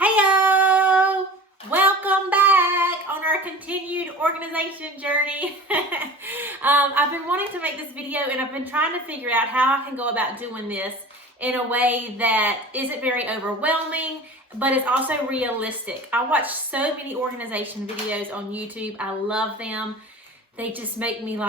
Heyo! Welcome back on our continued organization journey. I've been wanting to make this video and I've been trying to figure out how I can go about doing this in a way that isn't very overwhelming, but it's also realistic. I watch so many organization videos on YouTube. I love them. They just make me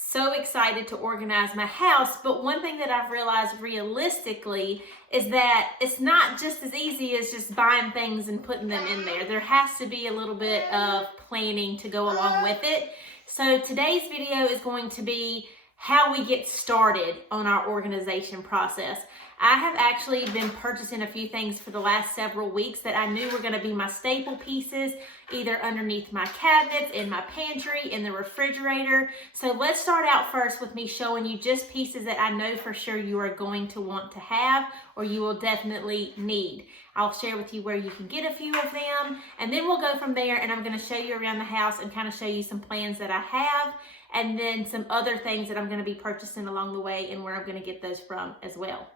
so excited to organize my house. But one thing that I've realized realistically is that it's not just as easy as just buying things and putting them in there. There has to be a little bit of planning to go along with it. So today's video is going to be how we get started on our organization process. I have actually been purchasing a few things for the last several weeks that I knew were going to be my staple pieces, either underneath my cabinets, in my pantry, in the refrigerator. So let's start out first with me showing you just pieces that I know for sure you are going to want to have or you will definitely need. I'll share with you where you can get a few of them, and then we'll go from there, and I'm going to show you around the house and kind of show you some plans that I have, and then some other things that I'm going to be purchasing along the way and where I'm going to get those from as well.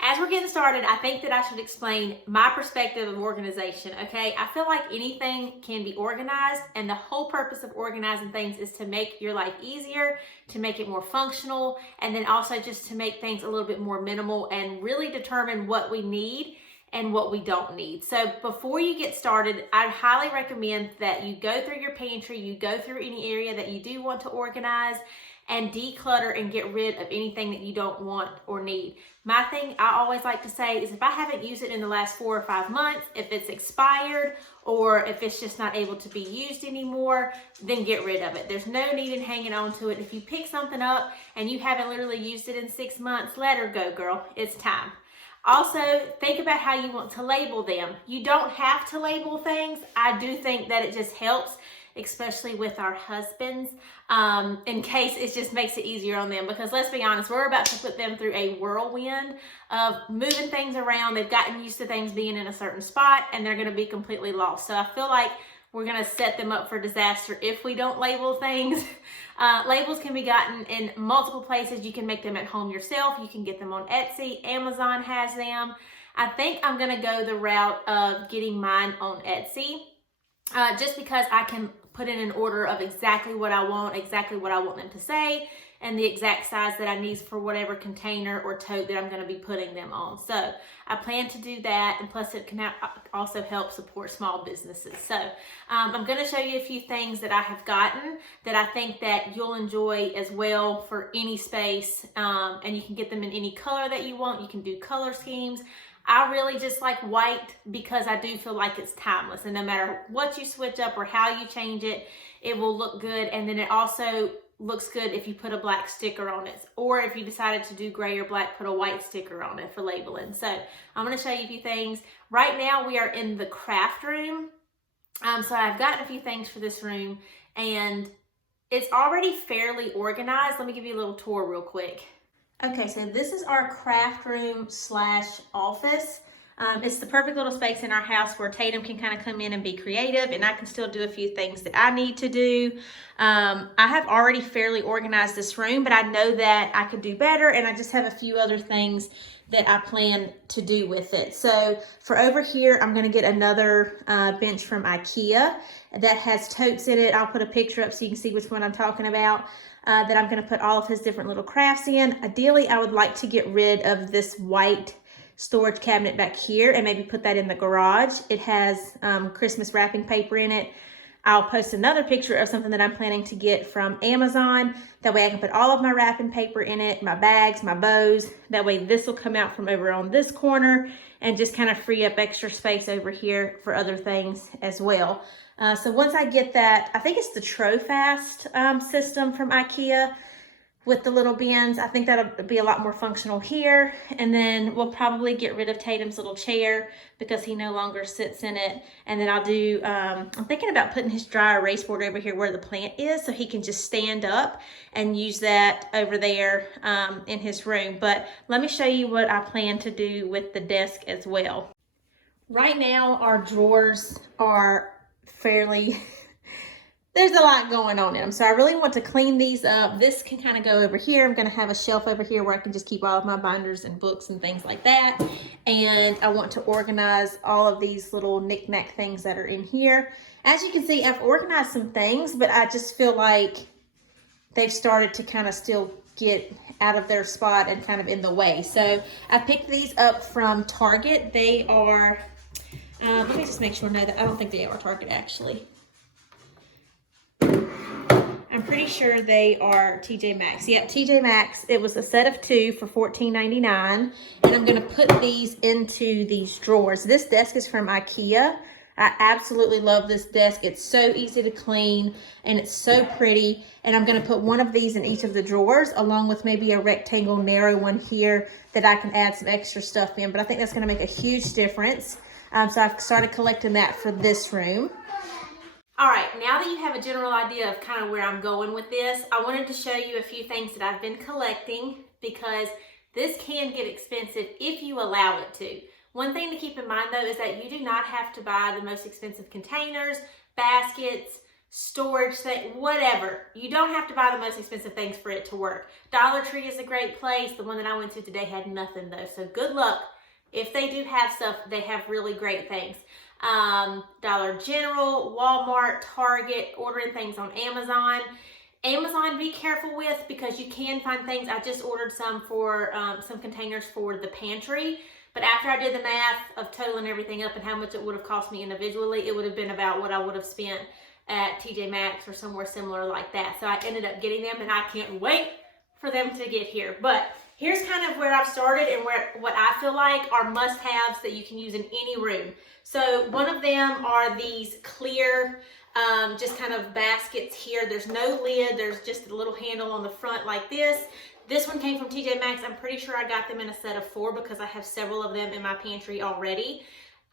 As we're getting started, I think that I should explain my perspective of organization, okay? I feel like anything can be organized, and the whole purpose of organizing things is to make your life easier, to make it more functional, and then also just to make things a little bit more minimal and really determine what we need and what we don't need. So before you get started, I'd highly recommend that you go through your pantry, you go through any area that you do want to organize, and declutter and get rid of anything that you don't want or need. My thing I always like to say is if I haven't used it in the last 4 or 5 months, if it's expired or if it's just not able to be used anymore, then get rid of it. There's no need in hanging on to it. If you pick something up and you haven't literally used it in 6 months, let her go, girl. It's time. Also, think about how you want to label them. You don't have to label things. I do think that it just helps, especially with our husbands, in case it just makes it easier on them. Because let's be honest, we're about to put them through a whirlwind of moving things around. They've gotten used to things being in a certain spot and they're going to be completely lost. So I feel like we're going to set them up for disaster if we don't label things. Labels can be gotten in multiple places. You can make them at home yourself. You can get them on Etsy. Amazon has them. I think I'm going to go the route of getting mine on Etsy. Just because I can put in an order of exactly what I want them to say, and the exact size that I need for whatever container or tote that I'm going to be putting them on. So I plan to do that, and plus it can also help support small businesses. So I'm going to show you a few things that I have gotten that I think that you'll enjoy as well for any space, and you can get them in any color that you want. You can do color schemes. I really just like white because I do feel like it's timeless, and no matter what you switch up or how you change it, it will look good. And then it also looks good if you put a black sticker on it, or if you decided to do gray or black, put a white sticker on it for labeling. So I'm going to show you a few things. Right now we are in the craft room. So I've gotten a few things for this room, and it's already fairly organized. Let me give you a little tour real quick. Okay, so this is our craft room / office. It's the perfect little space in our house where Tatum can kind of come in and be creative, and I can still do a few things that I need to do. I have already fairly organized this room, but I know that I could do better, and I just have a few other things that I plan to do with it. So for over here, I'm going to get another bench from IKEA that has totes in it. I'll put a picture up so you can see which one I'm talking about. That I'm going to put all of his different little crafts in. Ideally, I would like to get rid of this white storage cabinet back here and maybe put that in the garage. It has Christmas wrapping paper in it. I'll post another picture of something that I'm planning to get from Amazon. That way I can put all of my wrapping paper in it, my bags, my bows. That way this will come out from over on this corner and just kind of free up extra space over here for other things as well. So once I get that, I think it's the Trofast system from IKEA with the little bins. I think that'll be a lot more functional here. And then we'll probably get rid of Tatum's little chair because he no longer sits in it. And then I'll do, I'm thinking about putting his dry erase board over here where the plant is so he can just stand up and use that over there in his room. But let me show you what I plan to do with the desk as well. Right now, our drawers are fairly there's a lot going on in them. So I really want to clean these up. This can kind of go over here. I'm going to have a shelf over here where I can just keep all of my binders and books and things like that. And I want to organize all of these little knick-knack things that are in here. As you can see, I've organized some things, but I just feel like they've started to kind of still get out of their spot and kind of in the way. So I picked these up from Target. They are, let me just make sure, no, I don't think they are Target actually. I'm pretty sure they are TJ Maxx. Yep, TJ Maxx. It was a set of 2 for $14.99. And I'm going to put these into these drawers. This desk is from IKEA. I absolutely love this desk. It's so easy to clean and it's so pretty. And I'm going to put one of these in each of the drawers along with maybe a rectangle narrow one here that I can add some extra stuff in. But I think that's going to make a huge difference. So I've started collecting that for this room. All right, now that you have a general idea of kind of where I'm going with this, I wanted to show you a few things that I've been collecting because this can get expensive if you allow it to. One thing to keep in mind though is that you do not have to buy the most expensive containers, baskets, storage thing, whatever. You don't have to buy the most expensive things for it to work. Dollar Tree is a great place. The one that I went to today had nothing though, so good luck. If they do have stuff, they have really great things. Dollar General, Walmart, Target, ordering things on Amazon. Amazon, be careful with because you can find things. I just ordered some for some containers for the pantry, but after I did the math of totaling everything up and how much it would have cost me individually, it would have been about what I would have spent at TJ Maxx or somewhere similar like that. So I ended up getting them and I can't wait for them to get here. But here's kind of where I've started and what I feel like are must-haves that you can use in any room. So one of them are these clear, just kind of baskets here. There's no lid. There's just a little handle on the front like this. This one came from TJ Maxx. I'm pretty sure I got them in a set of 4 because I have several of them in my pantry already.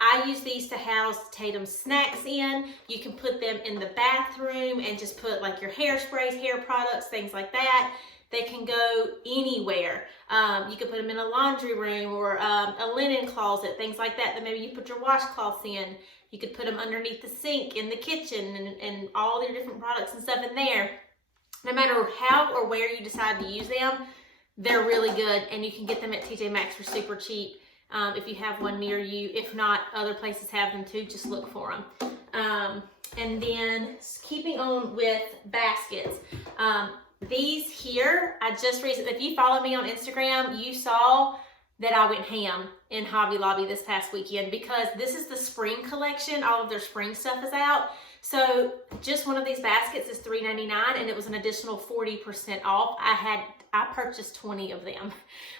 I use these to house Tatum's snacks in. You can put them in the bathroom and just put like your hairsprays, hair products, things like that. They can go anywhere. You could put them in a laundry room or a linen closet, things like that maybe you put your washcloths in. You could put them underneath the sink in the kitchen and all your different products and stuff in there. No matter how or where you decide to use them, they're really good and you can get them at TJ Maxx for super cheap if you have one near you. If not, other places have them too. Just look for them. And then keeping on with baskets. These here, I just recently, if you follow me on Instagram, you saw that I went ham in Hobby Lobby this past weekend because this is the spring collection. All of their spring stuff is out. So just one of these baskets is $3.99 and it was an additional 40% off. I purchased 20 of them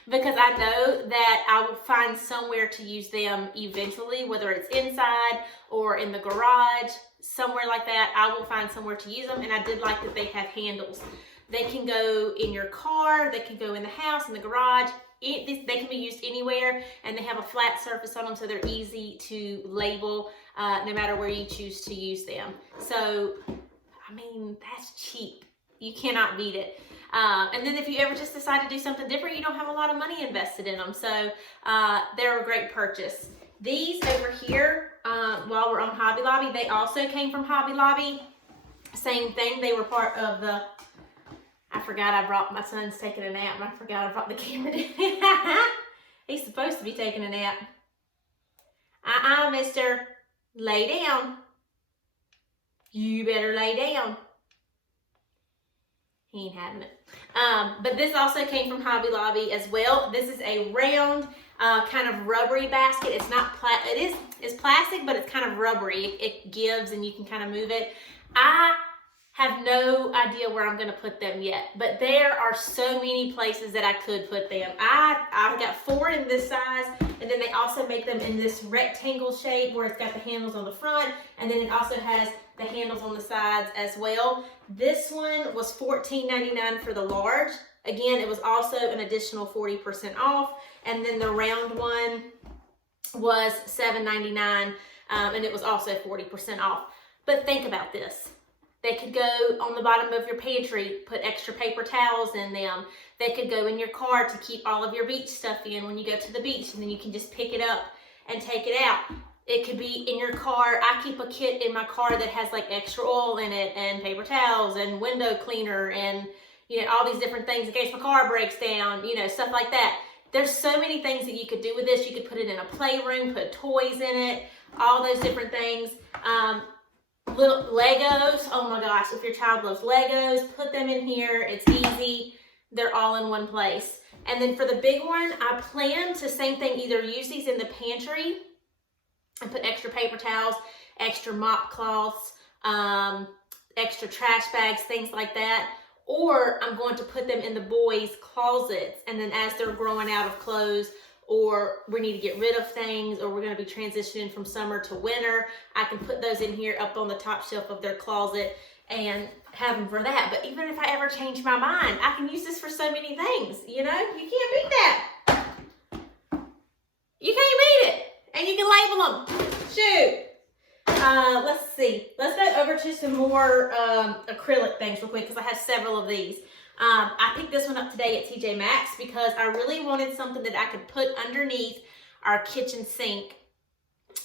because I know that I will find somewhere to use them eventually, whether it's inside or in the garage, somewhere like that. I will find somewhere to use them, and I did like that they have handles. They can go in your car, they can go in the house, in the garage. They can be used anywhere, and they have a flat surface on them, so they're easy to label no matter where you choose to use them. So, I mean, that's cheap. You cannot beat it. And then if you ever just decide to do something different, you don't have a lot of money invested in them. So they're a great purchase. These over here, while we're on Hobby Lobby, they also came from Hobby Lobby. Same thing. They were part of the... I forgot I brought... My son's taking a nap, and I forgot I brought the camera down. He's supposed to be taking a nap. Mister. Lay down. You better lay down. He ain't having it. But this also came from Hobby Lobby as well. This is a round, kind of rubbery basket. It's not it's plastic, but it's kind of rubbery. It gives and you can kind of move it. I have no idea where I'm going to put them yet, but there are so many places that I could put them. I've got 4 in this size, and then they also make them in this rectangle shape where it's got the handles on the front, and then it also has the handles on the sides as well. This one was $14.99 for the large. Again, it was also an additional 40% off, and then the round one was $7.99, and it was also 40% off. But think about this. They could go on the bottom of your pantry, put extra paper towels in them. They could go in your car to keep all of your beach stuff in when you go to the beach, and then you can just pick it up and take it out. It could be in your car. I keep a kit in my car that has like extra oil in it and paper towels and window cleaner and, you know, all these different things in case my car breaks down, you know, stuff like that. There's so many things that you could do with this. You could put it in a playroom, put toys in it, all those different things. Little Legos. Oh my gosh, if your child loves Legos, put them in here. It's easy. They're all in one place. And then for the big one, I plan to, same thing, either use these in the pantry and put extra paper towels, extra mop cloths, extra trash bags, things like that. Or I'm going to put them in the boys' closets, and then as they're growing out of clothes, or we need to get rid of things, or we're going to be transitioning from summer to winter, I can put those in here up on the top shelf of their closet and have them for that. But even if I ever change my mind, I can use this for so many things. You know, you can't beat that. You can't beat it. And you can label them. Shoot. Let's see. Let's go over to some more acrylic things real quick because I have several of these. I picked this one up today at TJ Maxx because I really wanted something that I could put underneath our kitchen sink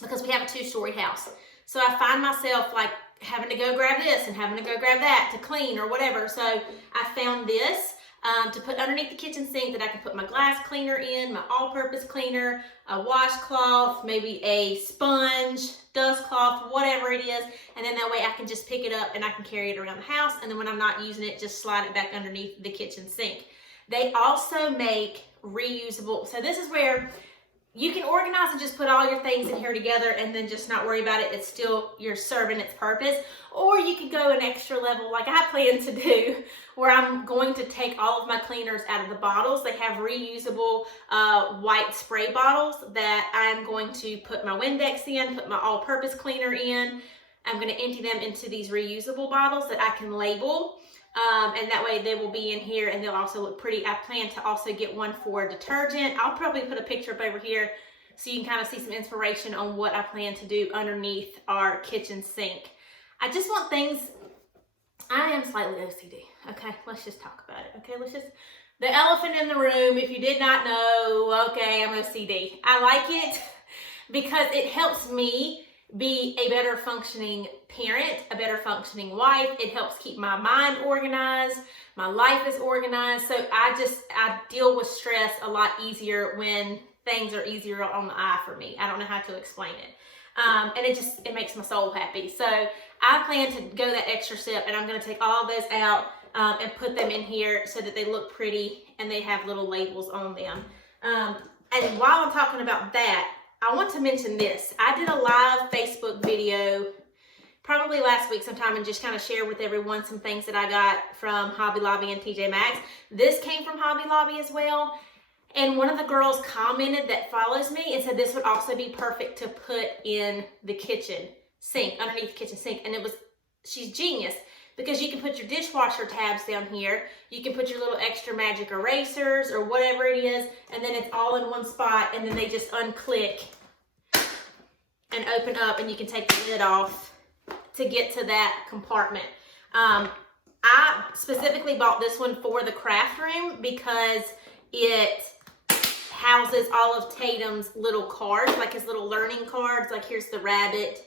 because we have a 2-story house. So I find myself like having to go grab this and having to go grab that to clean or whatever. So I found this to put underneath the kitchen sink that I can put my glass cleaner in, my all-purpose cleaner, a washcloth, maybe a sponge, dust cloth, whatever it is. And then that way I can just pick it up and I can carry it around the house. And then when I'm not using it, just slide it back underneath the kitchen sink. They also make reusable. So this is where you can organize and just put all your things in here together and then just not worry about it. It's still, you're serving its purpose. Or you could go an extra level like I plan to do, where I'm going to take all of my cleaners out of the bottles. They have reusable white spray bottles that I'm going to put my Windex in, put my all-purpose cleaner in. I'm going to empty them into these reusable bottles that I can label. And that way they will be in here and they'll also look pretty. I plan to also get one for detergent. I'll probably put a picture up over here so you can kind of see some inspiration on what I plan to do underneath our kitchen sink. I just want things, I am slightly OCD. Okay, let's just talk about it. Okay, the elephant in the room, if you did not know, okay, I'm OCD. I like it because it helps me be a better functioning parent, a better functioning wife. It helps keep my mind organized. My life is organized. So I deal with stress a lot easier when things are easier on the eye for me. I don't know how to explain it. And it makes my soul happy. So I plan to go that extra step and I'm going to take all of those out and put them in here so that they look pretty and they have little labels on them. And while I'm talking about that, I want to mention this. I did a live Facebook video probably last week sometime and just kind of share with everyone some things that I got from Hobby Lobby and TJ Maxx. This came from Hobby Lobby as well. And one of the girls commented that follows me and said this would also be perfect to put in the kitchen sink, underneath the kitchen sink. And she's genius because you can put your dishwasher tabs down here. You can put your little extra magic erasers or whatever it is. And then it's all in one spot. And then they just unclick and open up and you can take the lid off to get to that compartment. I specifically bought this one for the craft room because it houses all of Tatum's little cards, like his little learning cards. Like here's the rabbit,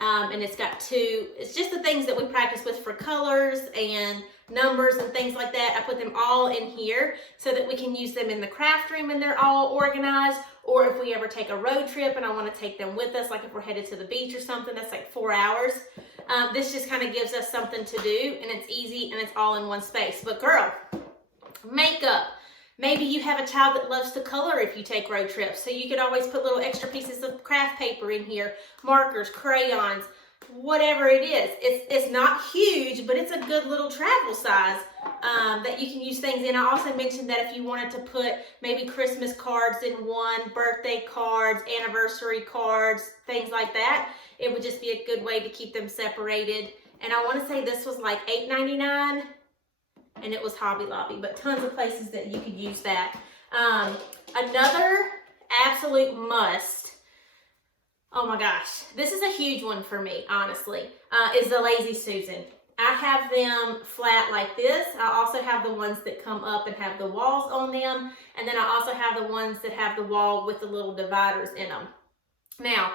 and it's got it's just the things that we practice with for colors and numbers and things like that. I put them all in here so that we can use them in the craft room and they're all organized. Or if we ever take a road trip and I want to take them with us, like if we're headed to the beach or something, that's like 4 hours. This just kind of gives us something to do and it's easy and it's all in one space. But girl, makeup. Maybe you have a child that loves to color if you take road trips. So you could always put little extra pieces of craft paper in here, markers, crayons, whatever it is. It's not huge, but it's a good little travel size that you can use things in. I also mentioned that if you wanted to put maybe Christmas cards in one, birthday cards, anniversary cards, things like that, it would just be a good way to keep them separated. And I want to say this was like $8.99. And it was Hobby Lobby, but tons of places that you could use that. Another absolute must, oh my gosh, this is a huge one for me, honestly, is the Lazy Susan. I have them flat like this. I also have the ones that come up and have the walls on them. And then I also have the ones that have the wall with the little dividers in them. Now,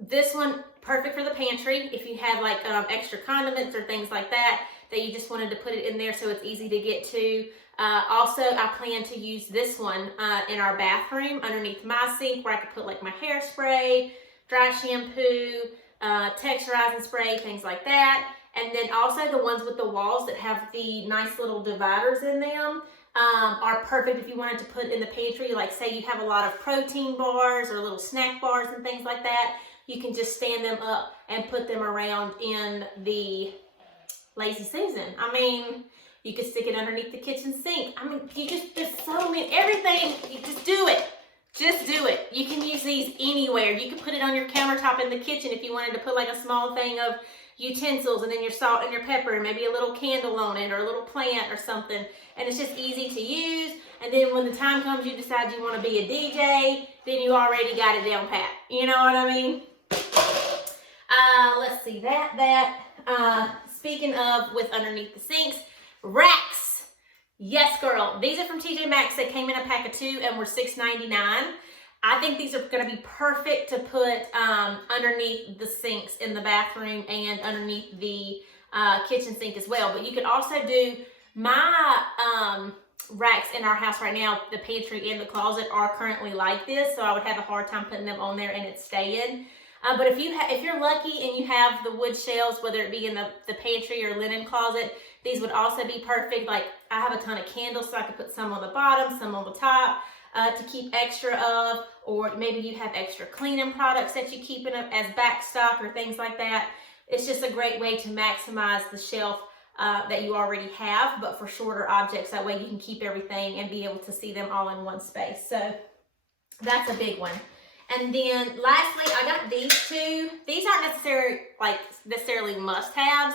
This one, perfect for the pantry. If you have like extra condiments or things like that you just wanted to put it in there so it's easy to get to. Also, I plan to use this one in our bathroom underneath my sink where I could put like my hairspray, dry shampoo, texturizing spray, things like that. And then also the ones with the walls that have the nice little dividers in them are perfect if you wanted to put in the pantry. Like say you have a lot of protein bars or little snack bars and things like that. You can just stand them up and put them around in the Lazy Susan. I mean, you could stick it underneath the kitchen sink. I mean, there's so many, everything, you just do it. Just do it. You can use these anywhere. You can put it on your countertop in the kitchen if you wanted to put like a small thing of utensils and then your salt and your pepper and maybe a little candle on it or a little plant or something. And it's just easy to use. And then when the time comes you decide you want to be a DJ, then you already got it down pat. You know what I mean? Let's see, speaking of with underneath the sinks, racks. Yes, girl. These are from TJ Maxx. They came in a pack of 2 and were $6.99. I think these are going to be perfect to put underneath the sinks in the bathroom and underneath the kitchen sink as well. But you could also do my racks in our house right now. The pantry and the closet are currently like this, so I would have a hard time putting them on there and it staying. But if you're lucky and you have the wood shelves, whether it be in the pantry or linen closet, these would also be perfect. Like I have a ton of candles, so I could put some on the bottom, some on the top to keep extra of, or maybe you have extra cleaning products that you keep in as back stock or things like that. It's just a great way to maximize the shelf that you already have, but for shorter objects. That way you can keep everything and be able to see them all in one space. So that's a big one. And then lastly, I got these 2. These aren't necessarily must-haves,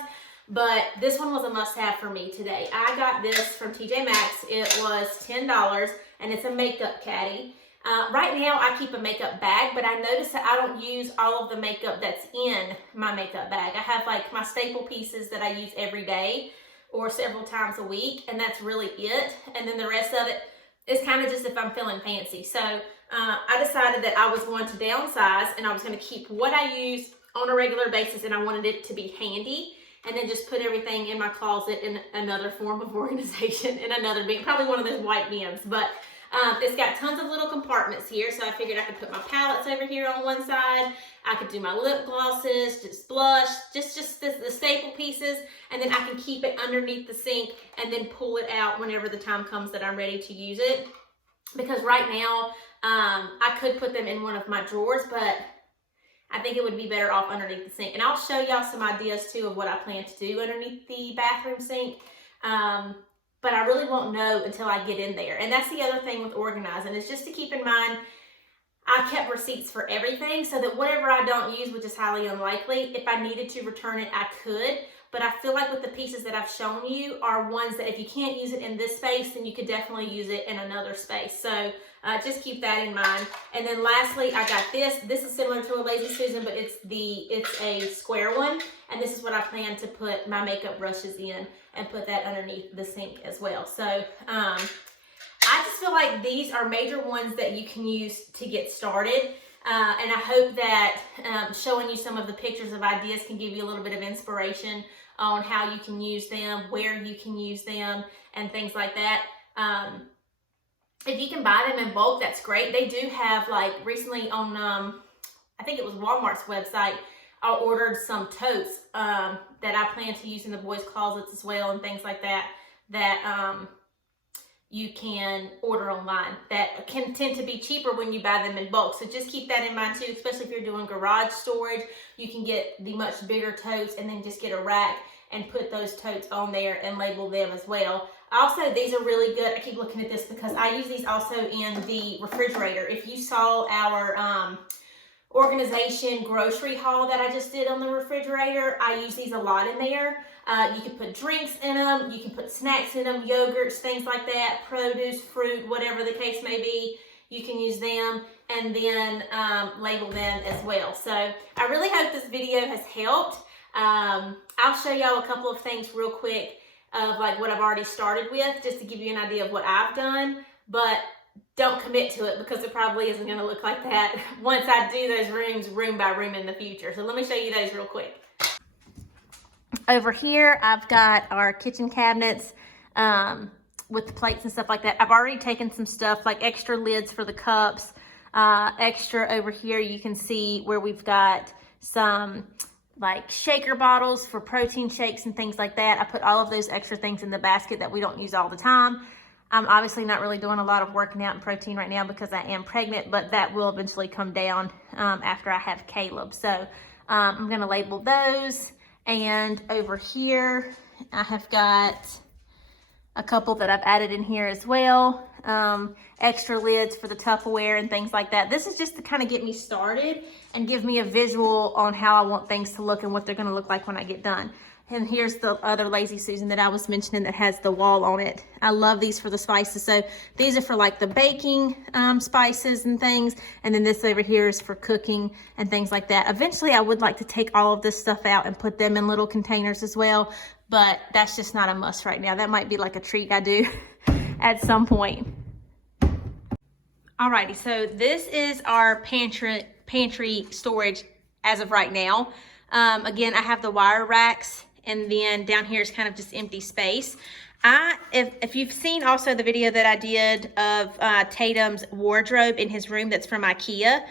but this one was a must-have for me today. I got this from TJ Maxx. It was $10, and it's a makeup caddy. Right now, I keep a makeup bag, but I noticed that I don't use all of the makeup that's in my makeup bag. I have like my staple pieces that I use every day or several times a week, and that's really it. And then the rest of it is kind of just if I'm feeling fancy. So I decided that I was going to downsize and I was going to keep what I use on a regular basis, and I wanted it to be handy, and then just put everything in my closet in another form of organization, in another bin, probably one of those white bins. But it's got tons of little compartments here, so I figured I could put my palettes over here on one side. I could do my lip glosses, just blush, just the staple pieces, and then I can keep it underneath the sink and then pull it out whenever the time comes that I'm ready to use it. Because right now, I could put them in one of my drawers, but I think it would be better off underneath the sink. And I'll show y'all some ideas too of what I plan to do underneath the bathroom sink. But I really won't know until I get in there. And that's the other thing with organizing, is just to keep in mind, I kept receipts for everything so that whatever I don't use, which is highly unlikely, if I needed to return it, I could. But I feel like with the pieces that I've shown you are ones that if you can't use it in this space, then you could definitely use it in another space. So just keep that in mind. And then lastly, I got this. This is similar to a Lazy Susan, but it's a square one. And this is what I plan to put my makeup brushes in and put that underneath the sink as well. So I just feel like these are major ones that you can use to get started. And I hope that showing you some of the pictures of ideas can give you a little bit of inspiration on how you can use them, where you can use them, and things like that. If you can buy them in bulk, that's great. They do have, like, recently on, I think it was Walmart's website, I ordered some totes that I plan to use in the boys' closets as well, and things like that, you can order online that can tend to be cheaper when you buy them in bulk. So just keep that in mind too, especially if you're doing garage storage. You can get the much bigger totes and then just get a rack and put those totes on there and label them as well. Also, these are really good. I keep looking at this because I use these also in the refrigerator. If you saw our organization grocery haul that I just did on the refrigerator, I use these a lot in there. You can put drinks in them, you can put snacks in them, yogurts, things like that, produce, fruit, whatever the case may be. You can use them and then label them as well. So I really hope this video has helped. I'll show y'all a couple of things real quick of like what I've already started with, just to give you an idea of what I've done. But don't commit to it because it probably isn't going to look like that once I do those rooms room by room in the future. So let me show you those real quick. Over here, I've got our kitchen cabinets with the plates and stuff like that. I've already taken some stuff like extra lids for the cups. Extra over here, you can see where we've got some like shaker bottles for protein shakes and things like that. I put all of those extra things in the basket that we don't use all the time. I'm obviously not really doing a lot of working out in protein right now because I am pregnant, but that will eventually come down after I have Caleb. So I'm going to label those. And over here, I have got a couple that I've added in here as well. Extra lids for the Tupperware and things like that. This is just to kind of get me started and give me a visual on how I want things to look and what they're going to look like when I get done. And here's the other Lazy Susan that I was mentioning that has the wall on it. I love these for the spices. So these are for like the baking spices and things. And then this over here is for cooking and things like that. Eventually, I would like to take all of this stuff out and put them in little containers as well. But that's just not a must right now. That might be like a treat I do at some point. Alrighty, so this is our pantry storage as of right now. Again, I have the wire racks, and then down here is kind of just empty space. If you've seen also the video that I did of Tatum's wardrobe in his room that's from IKEA,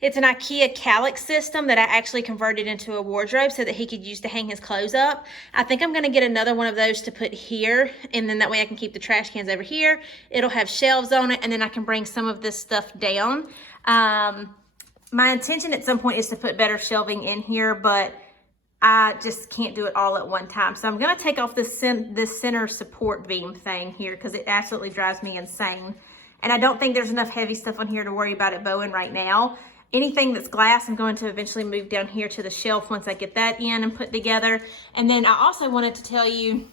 it's an IKEA calyx system that I actually converted into a wardrobe so that he could use to hang his clothes up. I think I'm going to get another one of those to put here, and then that way I can keep the trash cans over here. It'll have shelves on it, and then I can bring some of this stuff down. My intention at some point is to put better shelving in here, but I just can't do it all at one time. So I'm going to take off this center support beam thing here because it absolutely drives me insane. And I don't think there's enough heavy stuff on here to worry about it bowing right now. Anything that's glass, I'm going to eventually move down here to the shelf once I get that in and put together. And then I also wanted to tell you,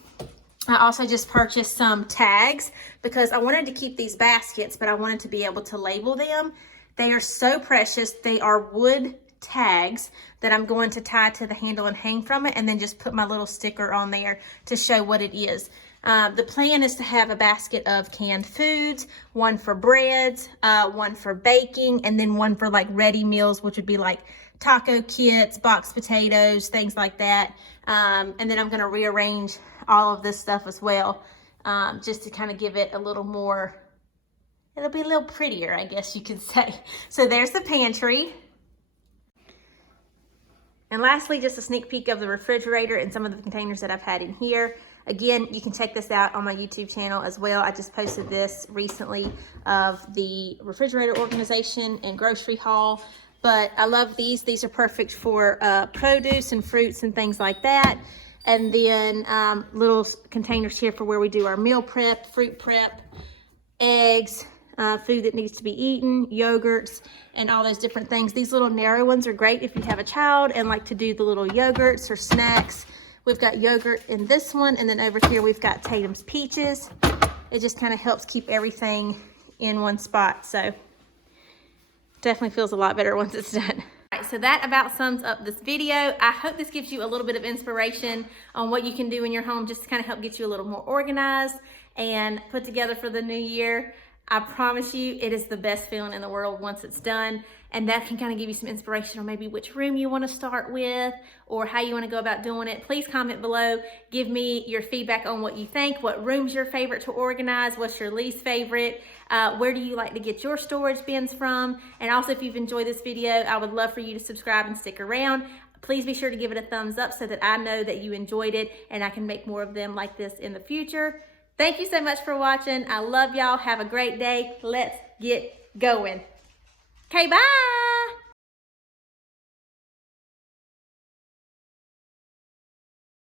I also just purchased some tags because I wanted to keep these baskets, but I wanted to be able to label them. They are so precious. They are wood tags that I'm going to tie to the handle and hang from it, and then just put my little sticker on there to show what it is. The plan is to have a basket of canned foods, one for breads, one for baking, and then one for like ready meals, which would be like taco kits, boxed potatoes, things like that. And then I'm going to rearrange all of this stuff as well, just to kind of give it a little more, it'll be a little prettier, I guess you could say. So there's the pantry. And lastly, just a sneak peek of the refrigerator and some of the containers that I've had in here. Again, you can check this out on my YouTube channel as well. I just posted this recently of the refrigerator organization and grocery haul. But I love these. These are perfect for produce and fruits and things like that. And then little containers here for where we do our meal prep, fruit prep, eggs, food that needs to be eaten, yogurts, and all those different things. These little narrow ones are great if you have a child and like to do the little yogurts or snacks. We've got yogurt in this one, and then over here we've got Tatum's peaches. It just kind of helps keep everything in one spot, so definitely feels a lot better once it's done. All right, so that about sums up this video. I hope this gives you a little bit of inspiration on what you can do in your home just to kind of help get you a little more organized and put together for the new year. I promise you, it is the best feeling in the world once it's done. And that can kind of give you some inspiration on maybe which room you want to start with or how you want to go about doing it. Please comment below. Give me your feedback on what you think. What room's your favorite to organize? What's your least favorite? Where do you like to get your storage bins from? And also, if you've enjoyed this video, I would love for you to subscribe and stick around. Please be sure to give it a thumbs up so that I know that you enjoyed it and I can make more of them like this in the future. Thank you so much for watching. I love y'all. Have a great day. Let's get going. Okay, bye.